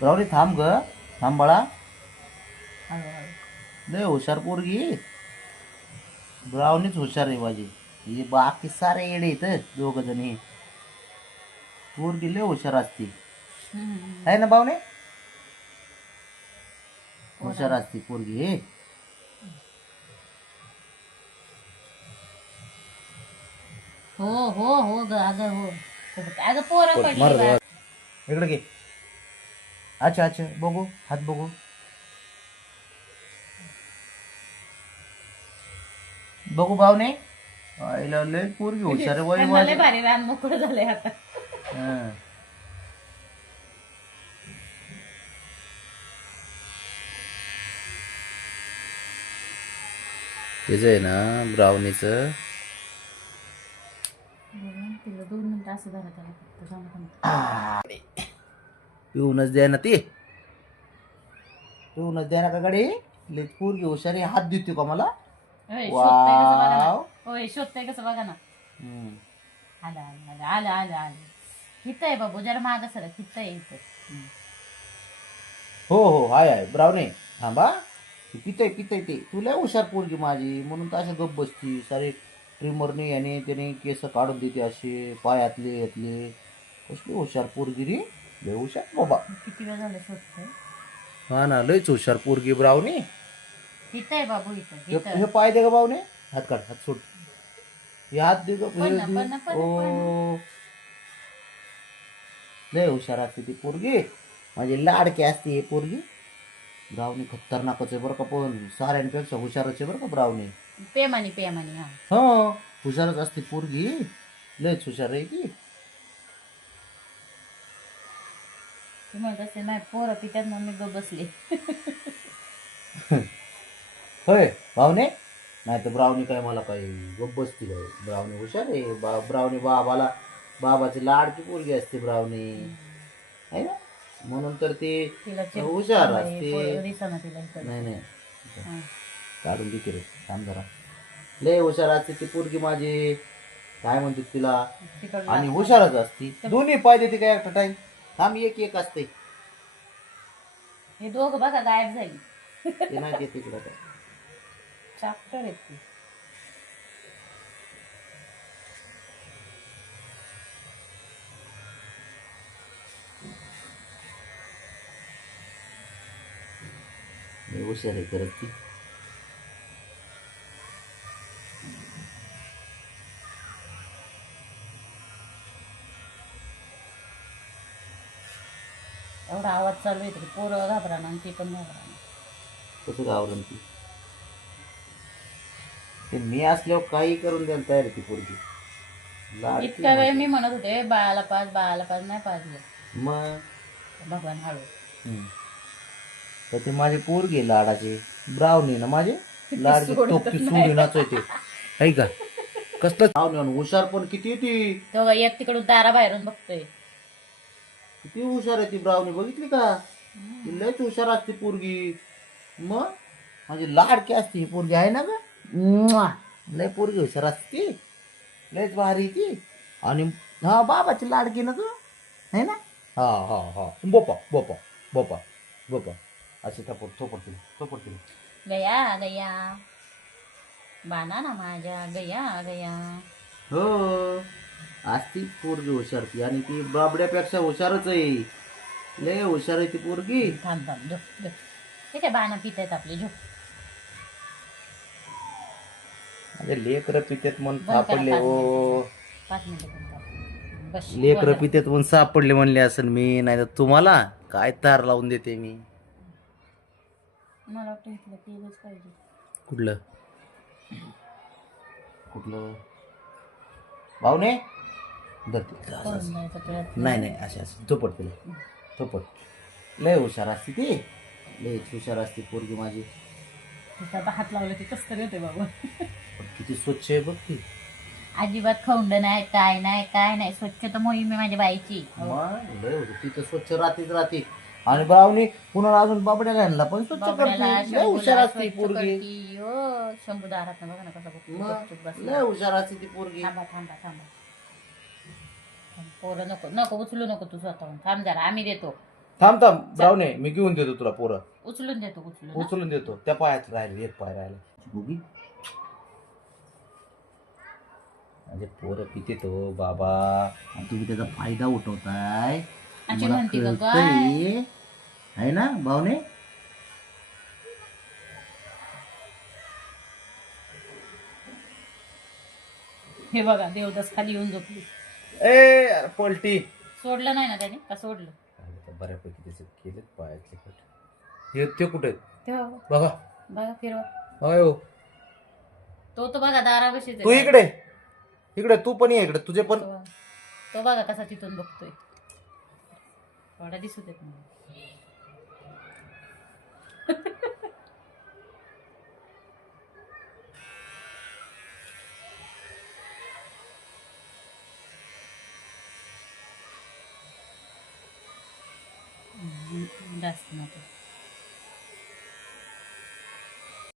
ब्रावणी थांब ग, थांब बाळा. हळूहळू. लय हुशार पोरगी. ब्रावणीच हुशार आहे माझी. हे बाकी सारे येडे येत दोघ जण. हे पोरगी लय हुशार असते आहे ना बावणे. हुशार असते पोरगी हे. हो हो हो ग अगं हो. अगं पोरं पडली बा. इकडे घे. अच्छा अच्छा बघू हात बघू. बघू बावणे. आईला लय पोरगी हुशार आहे त्यांना लय भारी रान मोकळं झालंय आता. हं. त्याचं आहे ना ब्राउनीचं. तिला 2 मिनिटं असं झालं त्याला फक्त सांगतो. पिऊनच द्या ना ती. पिऊनच द्या ना का गडे. लय पोरगी हुशार आहे. हात देतो का मला. शोधतंय कसं बघा ना. वाव. होय शोधतंय कसं बघा ना. हं. आलं आलं आलं आलं आलं आलं. हिथं आहे बाबू जरा मागं सर हिथं आहे इथं. हो हो हाय हाय ब्रावणे थांबा. पितय पितय ते. तुला हुशार पोरगी माझी म्हणून तर अशा गप बसती. सारे ट्रिमरने याने त्याने केस काढून देते असे पायातले यातले. कसली हुशार पोरगी रे. लय हुशार बाबा. किती वेळ झालं शोधतोय. हा ना लयच हुशार पोरगी ब्रावणी. हिथं आहे बाबू इथं हे इथं. हे पाय दे ग बावणे. हात काढ हात सोड. हे हात दे ग. पण ना, पण ना, पण ना, ओ लय हुशार असते ती पोरगी. माझी लाडकी असते ही पोरगी. ब्रावणी खतरनाकच आहे बरं का. पण साऱ्यांपेक्षा हुशारच आहे बरं का ब्रावणी. पेमानी पेमानी हा. हो हुशारच असते पोरगी. लयच हुशार आहे ती. ती म्हणत असते नाही पोरं पित्यात मग मी गप बसले. होय भावने. नाही तर ब्रावणी काय मला काही गप बसती काय. ब्रावणी हुशार आहे. ब्रावणी बाबाची लाडकी पोरगी असते ब्रावणी आहे ना. म्हणून तर ती तिला हुशार असते. दिसाना तिला इकडं. नाही नाही हा. काढून दे की रे. थांब जरा. लय हुशार असते ती पोरगी माझी. काय म्हणते तिला. तिकडं आणि लाग. हुशारच असती. दोन्ही पाय देते काय एकटा टाइम. थांब एक एक असते. हे दोघं बघा गायब झाली. ते नाही देते तिकडं काय. चाप्टर आहेत ती. लय हुशार आहे करत ती. एवढा आवाज चालू आहे तरी पोरं घाबराना आणि ती पण घाबराना. कसं गावरण ती. ते मी असल्यावर काही करून द्यायला तयार आहे ती पोरगी. लाडकी इतका वेळ माझी. मी म्हणत होते बाळाला पाच नाही पाजलं. मग भगवान हळू. तर ते माझे पोरगी लाडाचे. ब्रावणी ना माझे लाडकी टोपटी सोडी नाचवते आहे का. कसलं ब्रावणी हुशार पण किती ती. तेव्हा एक तिकडून दारा बाहेरून बघतोय. किती हुशार आहे ती ब्रावणी बघितली का. ती लयच हुशार असते पोरगी. मग माझी लाडकी असते ही पोरगी आहे ना ग. म्वा. लय पोरगी हुशार असते ती. लयच भारी ती. आणि हा बाबाची लाडकी ना ग है ना. हा हा हा बोपा बोपा बोपा बोपा असे थोपट थोपट गया गया बाना ना माझ्या गया गया. हो असती पोरगी हुशार ती. आणि ती बाबड्यापेक्षा हुशारच आहे. लय हुशार आहे ती पोरगी. थांब थांब झोप झोप. ते काय बाना पित आहेत आपले झोप. अरे लेकर पितेत म्हणून बंद करा सापडले हो. 5 मिनिटं बंद करा. बस लेकर पितेत म्हणून सापडले म्हणले असेल मी. नाही तर तुम्हाला काय तार लावून देते मी. मला वाटतं इथलं केलंच पाहिजे. कुठलं कुठलं भावने धरते. पळून जायचा प्रयत्न. नाही नाही असे असं झोपट तिला झोपट. लय हुशार असते ती. लय हुशार असते पोरगी माझी. तिथं आता हात लावलं की कसं तरी होते बाबा. पण किती स्वच्छ आहे बघ ती. अजिबात खौंड नाही काय नाही काय नाही. स्वच्छता मोहीम आहे माझ्या बाईची. मग लय होती ती तर स्वच्छ राहते. आणि ब्रावणी पुन्हा अजून बाबड्याला आणला पण स्वच्छ बाबड्याला करते. लय हुशार असते पोरगी. शंभू दारात बघा ना कसा बघतो. मग गपचूप बसला. लय हुशार असते ती पोरगी. थांबा थांबा थांबा. पोरं नको नको उचलू नको तू स्वतःहून. थांब जरा आम्ही देतो. थांब थांब ब्राऊने, मी घेऊन देतो तुला पोरं. उचलून देतो उचलून हा? उचलून देतो. त्या पायात राहिले, एक पाय राहिला. बघी म्हणजे पोरं किती तो बाबा, आणि तुम्ही त्याचा फायदा उठवताय. आजी मला म्हणते का कळतंय. आहे ना भावने? हे बघा देवदास खाली येऊन झोपली. ए यार, पलटी. सोडलं नाही ना त्याने का सोडलं? बऱ्यापैकी त्याचे केलेत पायातले कट. हे ते कुठे आहेत? तेव्हा बघा. बघा फिरवा. होय हो. तो बघा दाराविषयी तू इकडे इकडे, तू पण ये इकडे, तुझे पण. तो बघा कसा तिथून बघतोय. थोडा दिसू देत नाही. जास्त नको.